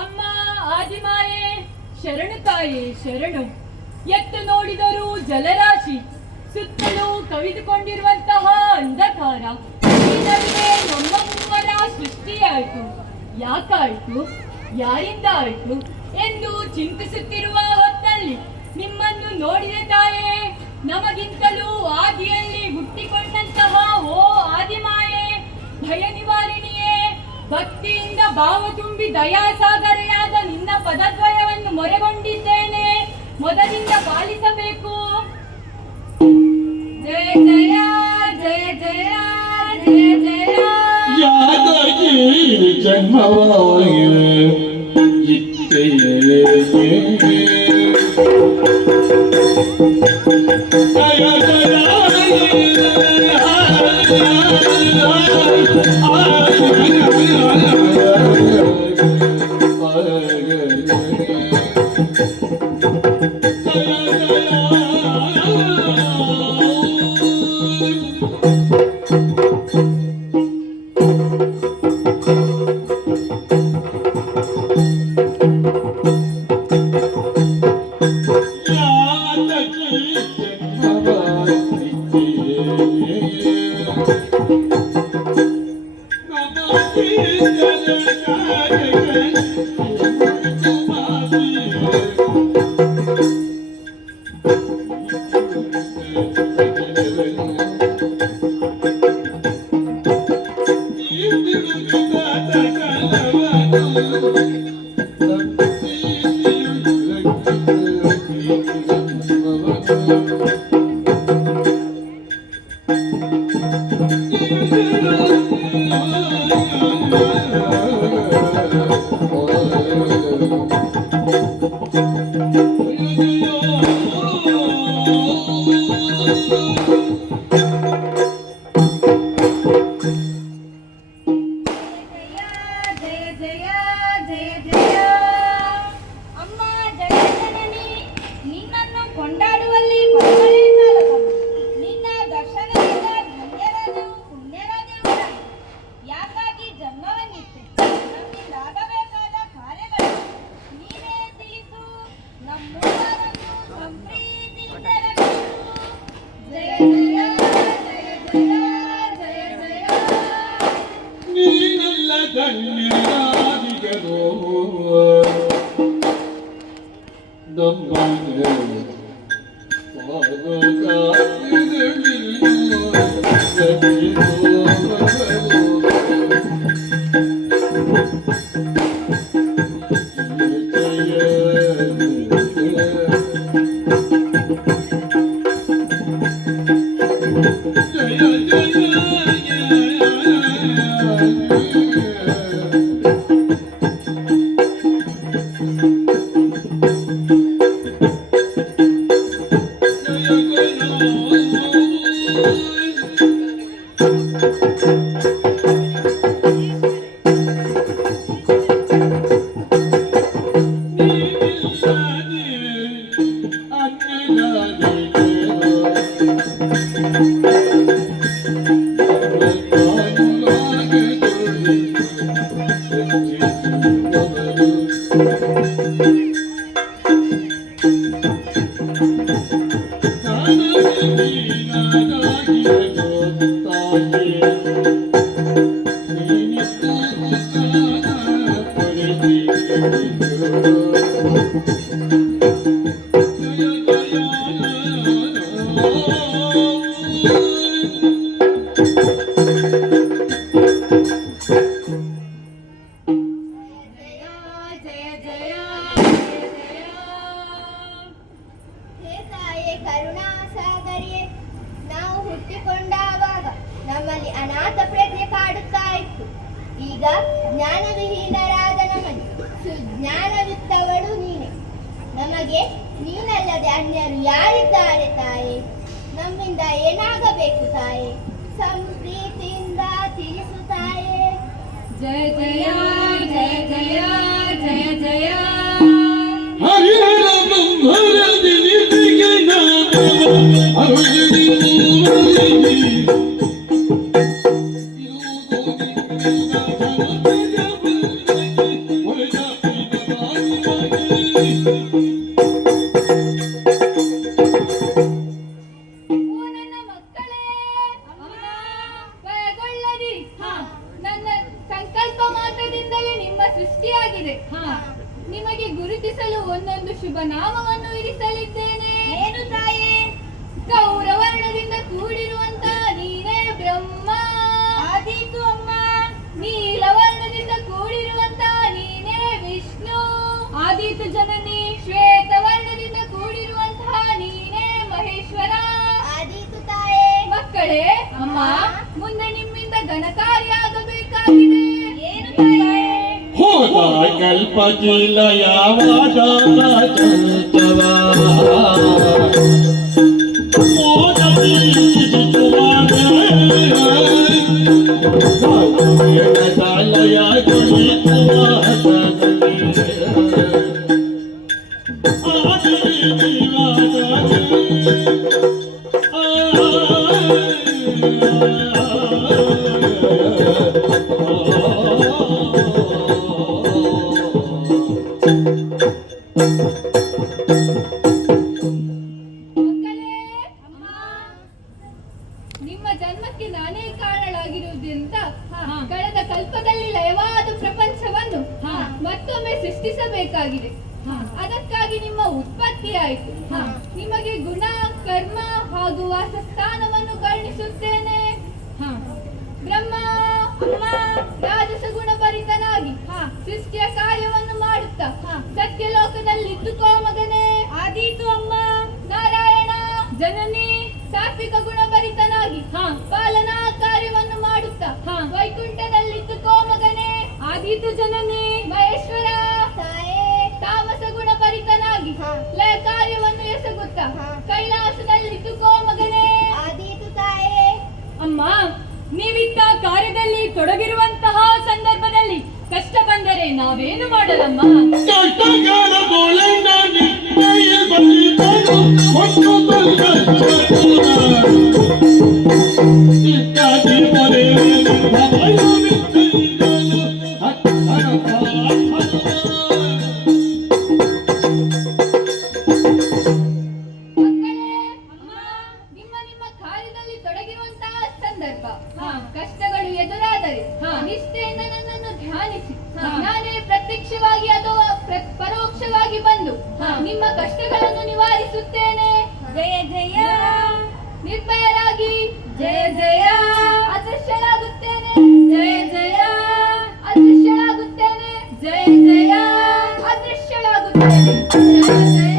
ಅಮ್ಮ ಆದಿಮಾಯೆ ಶರಣು ತಾಯೇ ಶರಣು. ಎತ್ತು ನೋಡಿದರೂ ಜಲರಾಶಿ, ಸುತ್ತಲೂ ಕವಿದುಕೊಂಡಿರುವಂತಹ ಅಂಧಕಾರ. ಈ ನಡುವೆ ನಮ್ಮ ಮೂವರ ಸೃಷ್ಟಿಯಾಯಿತು. ಯಾಕಾಯ್ತು, ಯಾರಿಂದ ಆಯ್ತು ಎಂದು ಚಿಂತಿಸುತ್ತಿರುವ ಹೊತ್ತಲ್ಲಿ ನಿಮ್ಮನ್ನು ನೋಡಿದ ತಾಯೇ. ನಮಗಿಂತಲೂ ಆದಿಯಲ್ಲಿ ಹುಟ್ಟಿಕೊಂಡಂತಹ ಓ ಆದಿಮಾಯೆ, ಭಯ ನಿವಾರಿಣಿಯೇ, ಭಕ್ತಿಯಿಂದ ಭಾವ ತುಂಬಿ ದಯಾಸಾಗರೆಯಾದ ನಿನ್ನ ಪದದ್ವಯವನ್ನು ಮೊರೆಗೊಂಡಿದ್ದೇನೆ. ಮೊದಲಿಂದ ಪಾಲಿಸಬೇಕು. ಜಯ ಜಯ ಜಯ ಜಯ ಜಯ ಜಯ. ಯಾದಗಿ ಜನ್ಮವಾಯ ಇತ್ತೆಯೇ ಜಯ ಜಯ ಈಗ ಜ್ಞಾನವಿಹೀನರಾದ ನಮಗೆ ಸುಜ್ಞಾನವಿತ್ತವಳು ನೀನೆ. ನಮಗೆ ನೀನಲ್ಲದೆ ಅನ್ಯರು ಯಾರಿದ್ದಾರೆ ತಾಯೇ? ನಮ್ಮಿಂದ ಏನಾಗಬೇಕು ತಾಯೇ? ಸಂಪ್ರೀತಿಯಿಂದ ತಿಳಿಸು ತಾಯೇ. ಜಯ ಜಯ ಜಯ ಜಯ ಜಯ ಜಯ ಹರಿಹರ ಬ್ರಹ್ಮರದಿ ನಿಧಿಗೆ ನಾಮವ ಅರುಳದಿ ಮೂವರಿಗೆ. ಓ ನನ್ನ ಮಕ್ಕಳೇ, ಭಯಗೊಳ್ಳದಿ. ನನ್ನ ಸಂಕಲ್ಪ ಮಾತ್ರದಿಂದಲೇ ನಿಮ್ಮ ಸೃಷ್ಟಿಯಾಗಿದೆ. ನಿಮಗೆ ಗುರುತಿಸಲು ಒಂದೊಂದು ಶುಭ ನಾಮವನ್ನು ಇರಿಸಲಿದ್ದೇನೆ. ಏನು ತಾಯೇ? ಗೌರವರ್ಣದಿಂದ ಕೂಡಿರುವಂತ ನೀನೇ ಬ್ರಹ್ಮ. ಆದೀತು ಅಮ್ಮ. ನೀಲವರ್ಣದಿಂದ ಕೂಡಿರುವಂತ ನೀನೇ ವಿಷ್ಣು. ಆದೀತು ಜನನಿ. ಶ್ವೇತವರ್ಣದಿಂದ ಕೂಡಿರುವಂತಹ ನೀನೇ ಮಹೇಶ್ವರ. ಆದೀತು ತಾಯೇ. ಮಕ್ಕಳೇ, ಅಮ್ಮ ಮುಂದೆ ನಿಮ್ಮಿಂದ ಘನಕಾರ್ಯಾಗಬೇಕಾಗಿದೆ. ಏನು ತಾಯೇ? ಹೋದ ಕಲ್ಪಕಿಲ ಯಾವಾಗ ಚಂಚವ ತಲಯ ಮಕ್ಕಳೇ, ಅಮ್ಮ ನಿಮ್ಮ ಜನ್ಮಕ್ಕೆ ನಾನೇ ಕಾರಣಳಾಗಿರುವುದೆಂತ ಕಳೆದ ಕಲ್ಪದಲ್ಲಿ ಲಯವಾದ ಪ್ರಪಂಚವನ್ನು ಮತ್ತೊಮ್ಮೆ ಸೃಷ್ಟಿಸಬೇಕಾಗಿದೆ. ಅದಕ್ಕಾಗಿ ನಿಮ್ಮ ಉತ್ಪತ್ತಿ ಆಯಿತು. ನಿಮಗೆ ಗುಣ, ಕರ್ಮ ಹಾಗೂ ವಾಸಸ್ಥಾನವನ್ನು ಕರುಣಿಸುತ್ತೇನೆ. ಬ್ರಹ್ಮ ರಾಜಸ ಗುಣಭರಿತನಾಗಿ ಸೃಷ್ಟಿಯ ಕಾರ್ಯವನ್ನು ಮಾಡುತ್ತಾ ಸತ್ಯಲೋಕದಲ್ಲಿದ್ದುಕೋ ಮಗನೇ. ಆದೀತು ಅಮ್ಮ. ನಾರಾಯಣ ಜನನಿ ಸಾತ್ವಿಕ ಗುಣಭರಿತನಾಗಿ ಪಾಲನಾ ಕಾರ್ಯವನ್ನು ಮಾಡುತ್ತಾ ವೈಕುಂಠದಲ್ಲಿದ್ದುಕೋ ಮಗನೇ. ಆದೀತು ಜನನಿ ಮಹೇಶ್ವರ ತಾಯೇ. ತಾಮಸ ಗುಣಭರಿತನಾಗಿ ಲಯ ಕಾರ್ಯವನ್ನು ಎಸಗುತ್ತಾ ಕೈಲಾಸದಲ್ಲಿದ್ದುಕೋ ಮಗನೇ. ಆದೀತು ತಾಯೇ. ಅಮ್ಮ, ನೀವಿತ್ತ ಕಾರ್ಯದಲ್ಲಿ ತೊಡಗಿರುವಂತಹ ಸಂದರ್ಭದಲ್ಲಿ ಕಷ್ಟ ಬಂದರೆ ನಾವೇನು ಮಾಡಲಮ್ಮ? ಕಷ್ಟಗಾರ ಗೋಳಂಡ ನಿಟ್ಟೆಯ ಬಂದಿದ್ದನು ಒಂದು ಇತ್ತಾಗಿ ಮರೆಯಲು ಭಯವಿದ್ದನು ಮಕ್ಕಳೇ, ಅಮ್ಮ ನಿಮ್ಮ ನಿಮ್ಮ ಕಾರ್ಯದಲ್ಲಿ ತೊಡಗಿರುವಂತಹ ಸಂದರ್ಭ ಕಷ್ಟಗಳು ಎದುರಾದರೆ ನಿಷ್ಠೆಯಿಂದ ನನ್ನನ್ನು ಧ್ಯಾನಿಸಿ ನಾನೇ ಪ್ರತ್ಯಕ್ಷವಾಗಿ ಅಥವಾ ಪರೋಕ್ಷವಾಗಿ ಬಂದು ನಿಮ್ಮ ಕಷ್ಟಗಳನ್ನು ನಿವಾರಿಸುತ್ತೇನೆ. ಜಯ ಜಯ. ನಿರ್ಭಯರಾಗಿ ಜಯ ಜಯ. ಅದೃಶ್ಯಳಾಗುತ್ತೇನೆ. ಜಯ ಜಯ. ಅದೃಶ್ಯಳಾಗುತ್ತೇನೆ. ಜಯ ಜಯ. ಅದೃಶ್ಯಳಾಗುತ್ತೇನೆ. ಜಯ ಜಯ.